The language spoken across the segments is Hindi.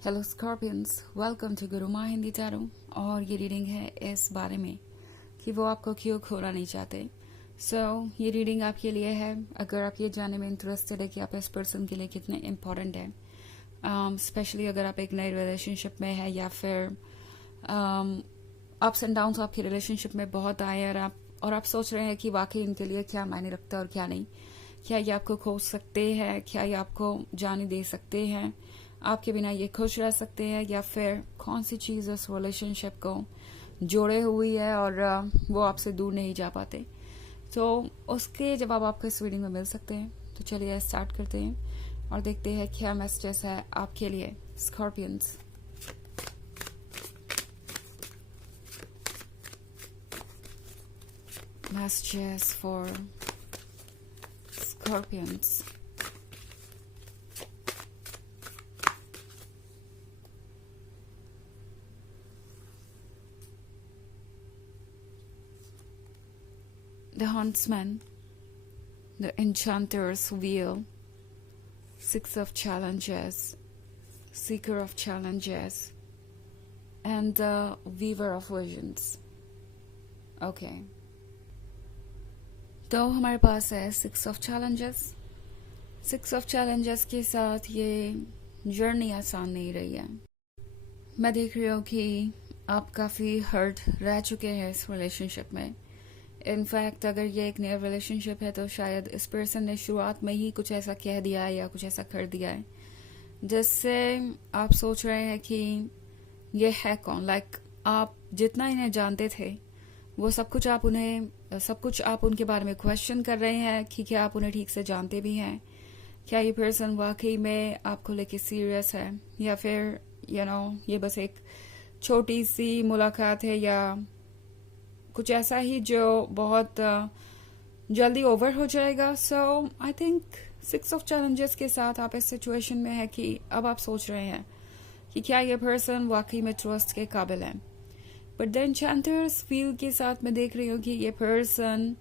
हेलो स्कॉर्पियंस, वेलकम टू गुरु माँ हिंदी टैरो। और ये रीडिंग है इस बारे में कि वो आपको क्यों खोना नहीं चाहते। ये रीडिंग आपके लिए है अगर आप ये जानने में इंटरेस्टेड है कि आप इस पर्सन के लिए कितने इम्पोर्टेंट हैं, स्पेशली अगर आप एक नए रिलेशनशिप में है या फिर अप्स एंड डाउन्स आपकी रिलेशनशिप में बहुत आए और आप सोच रहे हैं कि वाकई इनके लिए क्या मायने रखता है और क्या नहीं। क्या ये आपको खोज सकते हैं, क्या ये आपको जाने दे सकते हैं, आपके बिना ये खुश रह सकते हैं, या फिर कौन सी चीज़ इस रिलेशनशिप को जोड़े हुई है और वो आपसे दूर नहीं जा पाते। तो उसके जवाब आपको इस रीडिंग में मिल सकते हैं। तो चलिए स्टार्ट करते हैं और देखते हैं क्या मैसेजेस है आपके लिए Scorpions. Messages for Scorpions. The Huntsman, the Enchanter's Wheel, Six of Challenges, Seeker of Challenges, and the Weaver of Visions. Okay. तो हमारे पास है six of challenges. Six of challenges के साथ ये जर्नी आसान नहीं रही है। मैं देख रही हूँ कि आप काफ़ी हर्ट रह चुके हैं इस रिलेशनशिप में। इनफैक्ट अगर ये एक नया रिलेशनशिप है तो शायद इस पर्सन ने शुरुआत में ही कुछ ऐसा कह दिया है या कुछ ऐसा कर दिया है जिससे आप सोच रहे हैं कि ये है कौन। आप जितना इन्हें जानते थे वो सब कुछ आप उनके बारे में क्वेश्चन कर रहे हैं कि क्या आप उन्हें ठीक से जानते भी हैं, क्या ये पर्सन वाकई में आपको लेके सीरियस है, या फिर ये बस एक छोटी सी मुलाकात है या कुछ ऐसा ही जो बहुत जल्दी ओवर हो जाएगा। I think six of challenges के साथ आप इस सिचुएशन में है कि अब आप सोच रहे हैं कि क्या ये पर्सन वाकई में ट्रस्ट के काबिल है। बट द एन्चेंटर्स फील के साथ मैं देख रही हूँ कि ये पर्सन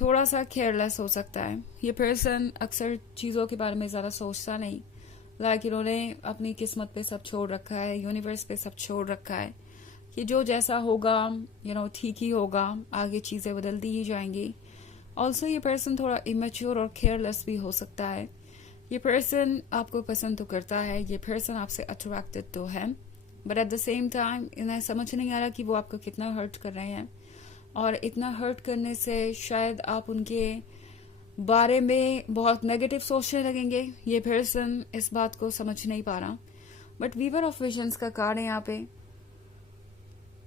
थोड़ा सा केयरलेस हो सकता है। ये पर्सन अक्सर चीज़ों के बारे में ज़्यादा सोचता नहीं। इन्होंने अपनी किस्मत पे सब छोड़ रखा है, यूनिवर्स पे सब छोड़ रखा है कि जो जैसा होगा ठीक ही होगा, आगे चीज़ें बदलती ही जाएंगी। ऑल्सो ये पर्सन थोड़ा इमेच्योर और केयरलेस भी हो सकता है। ये पर्सन आपको पसंद तो करता है, ये पर्सन आपसे अट्रैक्टेड तो है, but at the same time इन्हें समझ नहीं आ रहा कि वो आपको कितना हर्ट कर रहे हैं। और इतना हर्ट करने से शायद आप उनके बारे में बहुत नेगेटिव सोचने लगेंगे। ये पर्सन इस बात को समझ नहीं पा रहा। बट वीवर ऑफ विजन्स का कार्ड है यहाँ पे,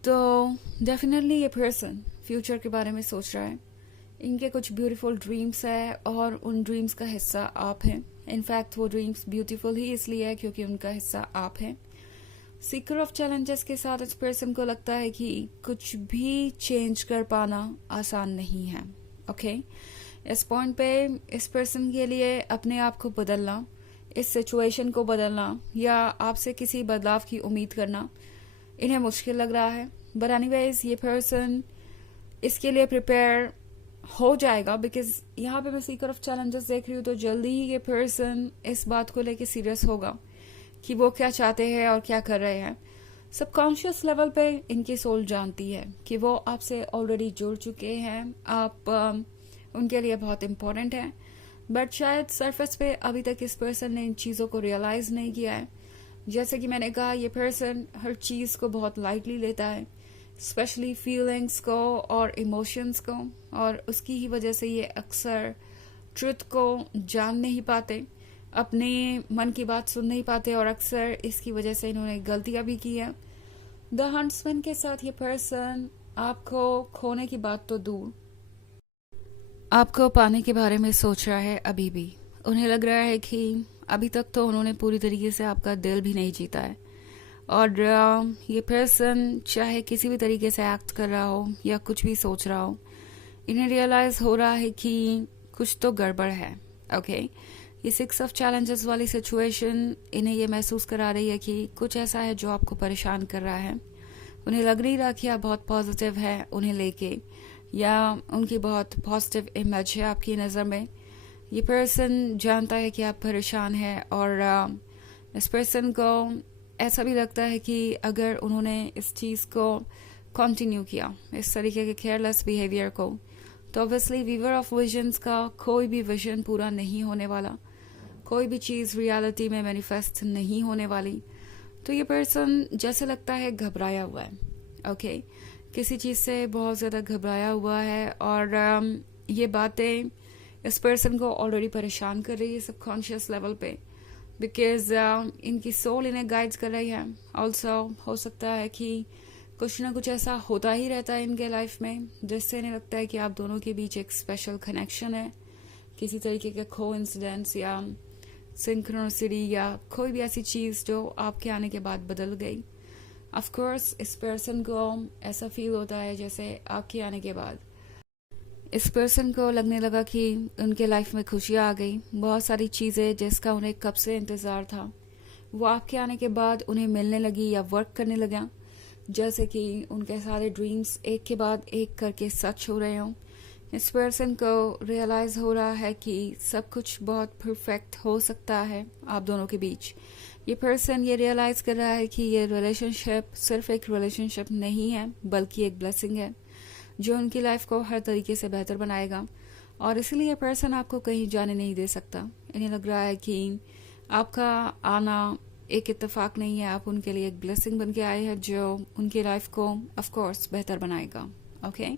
तो डेफिनेटली ये पर्सन फ्यूचर के बारे में सोच रहा है। इनके कुछ ब्यूटीफुल ड्रीम्स है और उन ड्रीम्स का हिस्सा आप हैं। इनफैक्ट वो ड्रीम्स ब्यूटीफुल ही इसलिए है क्योंकि उनका हिस्सा आप हैं। सीकर ऑफ चैलेंजेस के साथ इस पर्सन को लगता है कि कुछ भी चेंज कर पाना आसान नहीं है। ओके इस पॉइंट पे इस पर्सन के लिए अपने आप को बदलना, इस सिचुएशन को बदलना या आपसे किसी बदलाव की उम्मीद करना इन्हें मुश्किल लग रहा है। बट एनीवेज ये पर्सन इसके लिए प्रिपेयर हो जाएगा, बिकॉज यहाँ पे मैं सीकर ऑफ चैलेंजेस देख रही हूँ तो जल्दी ही ये पर्सन इस बात को लेके सीरियस होगा कि वो क्या चाहते हैं और क्या कर रहे हैं। सबकॉन्शियस लेवल पे इनकी सोल जानती है कि वो आपसे ऑलरेडी जुड़ चुके हैं, आप उनके लिए बहुत इम्पोर्टेंट हैं। बट शायद सरफेस पे अभी तक इस पर्सन ने इन चीज़ों को रियलाइज नहीं किया है। जैसे कि मैंने कहा, ये पर्सन हर चीज़ को बहुत लाइटली लेता है, स्पेशली फीलिंग्स को और इमोशंस को, और उसकी ही वजह से ये अक्सर ट्रुथ को जान नहीं पाते, अपने मन की बात सुन नहीं पाते, और अक्सर इसकी वजह से इन्होंने गलतियां भी की है। द हंट्समैन के साथ ये पर्सन आपको खोने की बात तो दूर, आपको पाने के बारे में सोच रहा है अभी भी। उन्हें लग रहा है कि अभी तक तो उन्होंने पूरी तरीके से आपका दिल भी नहीं जीता है, और ये पर्सन चाहे किसी भी तरीके से एक्ट कर रहा हो या कुछ भी सोच रहा हो, इन्हें रियलाइज हो रहा है कि कुछ तो गड़बड़ है। ओके ये सिक्स ऑफ चैलेंजेस वाली सिचुएशन इन्हें ये महसूस करा रही है कि कुछ ऐसा है जो आपको परेशान कर रहा है। उन्हें लग नहीं रहा कि आप बहुत पॉजिटिव है उन्हें लेके, या उनकी बहुत पॉजिटिव इमेज है आपकी नज़र में। ये पर्सन जानता है कि आप परेशान हैं, और इस पर्सन को ऐसा भी लगता है कि अगर उन्होंने इस चीज़ को कंटिन्यू किया, इस तरीके के केयरलेस बिहेवियर को, तो ऑब्वियसली वीवर ऑफ विजन्स का कोई भी विजन पूरा नहीं होने वाला, कोई भी चीज़ रियलिटी में मैनिफेस्ट नहीं होने वाली। तो ये पर्सन जैसे लगता है घबराया हुआ है, ओके, किसी चीज़ से बहुत ज़्यादा घबराया हुआ है, और ये बातें इस पर्सन को ऑलरेडी परेशान कर रही है सबकॉन्शियस लेवल पे, बिकॉज इनकी सोल इन्हें गाइड कर रही है। ऑल्सो हो सकता है कि कुछ ना कुछ ऐसा होता ही रहता है इनके लाइफ में जिससे इन्हें लगता है कि आप दोनों के बीच एक स्पेशल कनेक्शन है, किसी तरीके का कोइंसिडेंस या सिंक्रोनिसिटी या कोई भी ऐसी चीज़ जो आपके आने के बाद बदल गई। ऑफ कोर्स इस पर्सन को ऐसा फील होता है जैसे आपके आने के बाद इस पर्सन को लगने लगा कि उनके लाइफ में खुशियाँ आ गई, बहुत सारी चीज़ें जिसका उन्हें कब से इंतज़ार था वो आपके आने के बाद उन्हें मिलने लगी या वर्क करने लगा, जैसे कि उनके सारे ड्रीम्स एक के बाद एक करके सच हो रहे हों। इस पर्सन को रियलाइज़ हो रहा है कि सब कुछ बहुत परफेक्ट हो सकता है आप दोनों के बीच। ये पर्सन ये रियलाइज़ कर रहा है कि ये रिलेशनशिप सिर्फ एक रिलेशनशिप नहीं है बल्कि एक ब्लेसिंग है जो उनकी लाइफ को हर तरीके से बेहतर बनाएगा, और इसलिए ये पर्सन आपको कहीं जाने नहीं दे सकता। इन्हें लग रहा है कि आपका आना एक इत्तेफाक नहीं है, आप उनके लिए एक ब्लेसिंग बन के आए हैं जो उनकी लाइफ को ऑफ कोर्स बेहतर बनाएगा। ओके,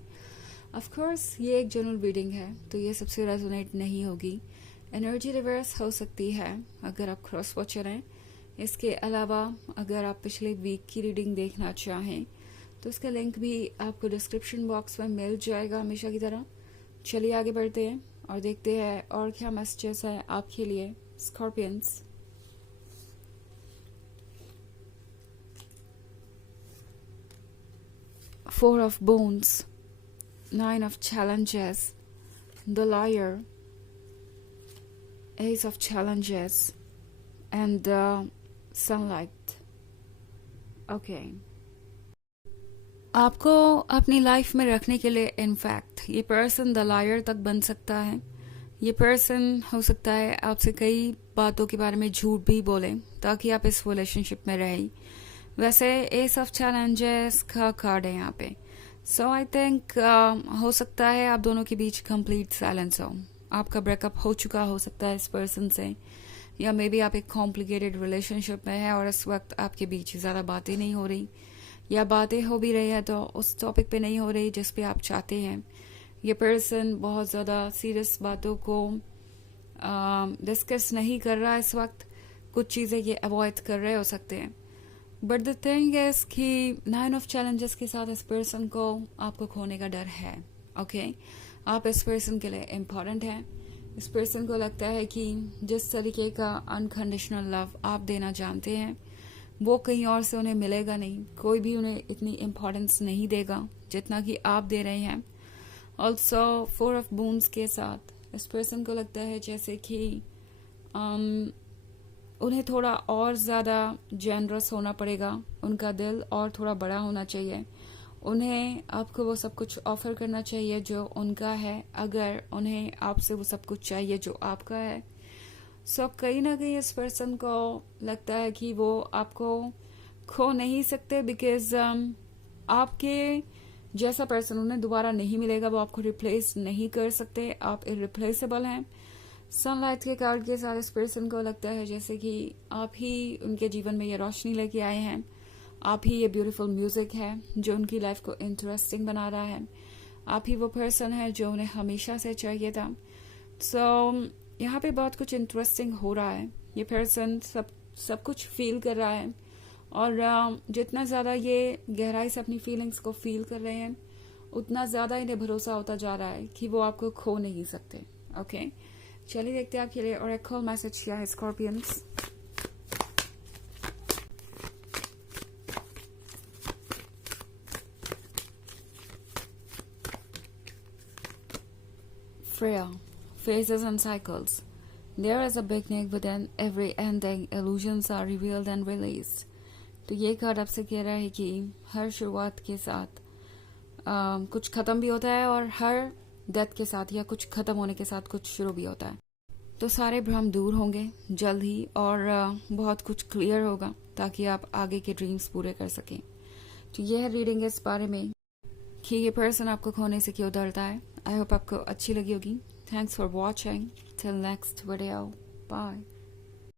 ऑफ कोर्स ये एक जनरल रीडिंग है तो ये सबसे रेजोनेट नहीं होगी, एनर्जी रिवर्स हो सकती है अगर आप क्रॉस वॉचर हैं। इसके अलावा अगर आप पिछले वीक की रीडिंग देखना चाहें तो इसका लिंक भी आपको डिस्क्रिप्शन बॉक्स में मिल जाएगा हमेशा की तरह। चलिए आगे बढ़ते हैं और देखते हैं और क्या मैसेजेस है आपके लिए Scorpions. Four of Wands, Nine of Challenges, the Liar, Ace of Challenges, and the Sunlight. Okay. आपको अपनी लाइफ में रखने के लिए इनफैक्ट ये पर्सन द लायर तक बन सकता है। ये पर्सन हो सकता है आपसे कई बातों के बारे में झूठ भी बोले ताकि आप इस रिलेशनशिप में रहें। वैसे एस ऑफ चैलेंजेस का कार्ड है यहाँ पे, सो आई थिंक हो सकता है आप दोनों के बीच कंप्लीट साइलेंस हो, आपका ब्रेकअप हो चुका हो सकता है इस पर्सन से, या मे बी आप एक कॉम्प्लिकेटेड रिलेशनशिप में है और इस वक्त आपके बीच ज़्यादा बातें नहीं हो रही, या बातें हो भी रही है तो उस टॉपिक पे नहीं हो रही जिस पे आप चाहते हैं। ये पर्सन बहुत ज़्यादा सीरियस बातों को डिस्कस नहीं कर रहा है इस वक्त, कुछ चीज़ें ये अवॉइड कर रहे हो सकते हैं। बट द थिंग इज कि नाइन ऑफ चैलेंजेस के साथ इस पर्सन को आपको खोने का डर है। ओके, आप इस पर्सन के लिए इम्पॉर्टेंट हैं। इस पर्सन को लगता है कि जिस तरीके का अनकंडीशनल लव आप देना जानते हैं वो कहीं और से उन्हें मिलेगा नहीं, कोई भी उन्हें इतनी इम्पोर्टेंस नहीं देगा जितना कि आप दे रहे हैं। ऑल्सो फोर ऑफ बून्स के साथ इस पर्सन को लगता है जैसे कि उन्हें थोड़ा और ज़्यादा जेनरस होना पड़ेगा, उनका दिल और थोड़ा बड़ा होना चाहिए, उन्हें आपको वो सब कुछ ऑफर करना चाहिए जो उनका है अगर उन्हें आपसे वो सब कुछ चाहिए जो आपका है। सो कहीं ना कहीं इस पर्सन को लगता है कि वो आपको खो नहीं सकते बिकॉज आपके जैसा पर्सन उन्हें दोबारा नहीं मिलेगा, वो आपको रिप्लेस नहीं कर सकते, आप इरिप्लेसेबल हैं। सनलाइट के कार्ड के साथ इस पर्सन को लगता है जैसे कि आप ही उनके जीवन में ये रोशनी लेके आए हैं, आप ही ये ब्यूटीफुल म्यूजिक है जो उनकी लाइफ को इंटरेस्टिंग बना रहा है, आप ही वो पर्सन है जो उन्हें हमेशा से चाहिए था। सो यहाँ पे बहुत कुछ इंटरेस्टिंग हो रहा है, ये पर्सन सब कुछ फील कर रहा है और जितना ज़्यादा ये गहराई से अपनी फीलिंग्स को फील कर रहे हैं उतना ज़्यादा इन्हें भरोसा होता जा रहा है कि वो आपको खो नहीं सकते। ओके, चलिए देखते हैं आपके लिए ओरेकल मैसेज क्या है Scorpions. Freya, phases and cycles. There is a beginning within every ending. Illusions are revealed and released. तो ये कार्ड आपसे कह रहा है कि हर शुरुआत के साथ कुछ खत्म भी होता है और हर डेथ के साथ या कुछ खत्म होने के साथ कुछ शुरू भी होता है। तो सारे भ्रम दूर होंगे जल्द ही, और बहुत कुछ क्लियर होगा ताकि आप आगे के ड्रीम्स पूरे कर सकें। तो यह रीडिंग है इस बारे में कि ये पर्सन आपको खोने से क्यों डरता है। आई होप आपको अच्छी लगी होगी। Thanks for watching. Till next video, bye.